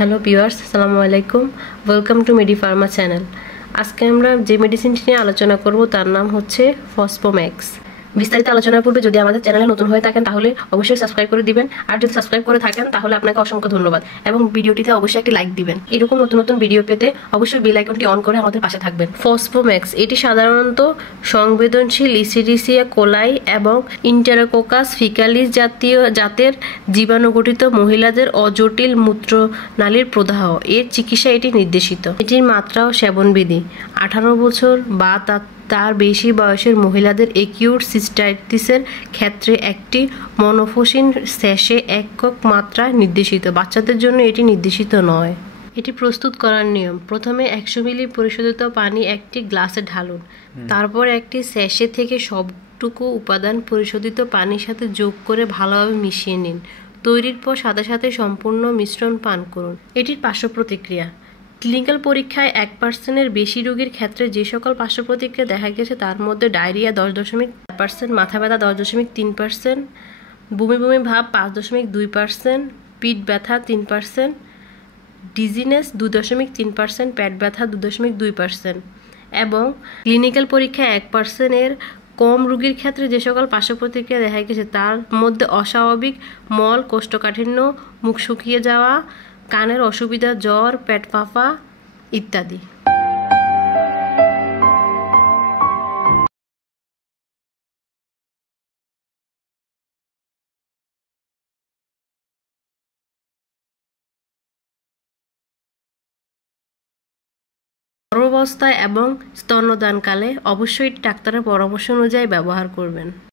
Hello viewers, আসসালামু আলাইকুম। Welcome to Medipharma channel. আজকে আমরা যে মেডিসিনটি নিয়ে আলোচনা করব তার নাম হচ্ছে ফসফোম্যাক্স। বিস্তারিত আলোচনার পূর্বে যদি আমাদের চ্যানেলে নতুন হয়ে থাকেন তাহলে অবশ্যই সাবস্ক্রাইব করে দিবেন, আর যদি সাবস্ক্রাইব করে থাকেন তাহলে আপনাকে অসংখ্য ধন্যবাদ এবং ভিডিওটিতে অবশ্যই একটি লাইক দিবেন। এরকম নতুন নতুন ভিডিও পেতে অবশ্যই বেল আইকনটি অন করে আমাদের পাশে থাকবেন। ফসফোম্যাক্স এটি সাধারণত সংবেদনশীল ইসিডিসিয়া কোলাই এবং ইন্টেরাকোকাস ফিকালিস জাতের জীবাণুগঠিত মহিলাদের অজটিল মূত্রনালীর প্রদাহ এর চিকিৎসা এটি নির্দেশিত। এটির মাত্রা ও সেবনবিধি 18 বছর বা তার বেশি বয়সের মহিলাদের একিউট সিস্টাইটিসের ক্ষেত্রে একটি মনোফোসিন স্যাশে একক মাত্রায় নির্দেশিত। বাচ্চাদের জন্য এটি নির্দেশিত নয়। এটি প্রস্তুত করার নিয়ম: প্রথমে 100 মিলি পরিশোধিত পানি একটি গ্লাসে ঢালুন, তারপর একটি স্যাশে থেকে সবটুকু উপাদান পরিশোধিত পানির সাথে যোগ করে ভালোভাবে মিশিয়ে নিন। তৈরির পর সাথে সাথে সম্পূর্ণ মিশ্রণ পান করুন। এটির পার্শ্ব প্রতিক্রিয়া: ক্লিনিক্যাল পরীক্ষায় 1%-এর বেশি রোগীর ক্ষেত্রে যে সকল পার্শ্ব প্রতিক্রিয়া দেখা গেছে তার মধ্যে ডায়রিয়া 10.4%, মাথা ব্যথা 10.3%, বমি বমি ভাব 5.2%, পিঠ ব্যথা 3%, ডিজিনেস 2.3%, পেট ব্যথা 2.2%। এবং ক্লিনিক্যাল পরীক্ষায় 1%-এর কম রোগীর ক্ষেত্রে যে সকল পার্শ্ব প্রতিক্রিয়া দেখা গেছে তার মধ্যে অস্বাভাবিক মল, কোষ্ঠকাঠিন্য, মুখ শুকিয়ে যাওয়া, কানের অসুবিধা, জ্বর, পেট ফাঁপা ইত্যাদি। গর্ভাবস্থায় এবং স্তন্যদানকালে অবশ্যই ডাক্তারের পরামর্শ অনুযায়ী ব্যবহার করবেন।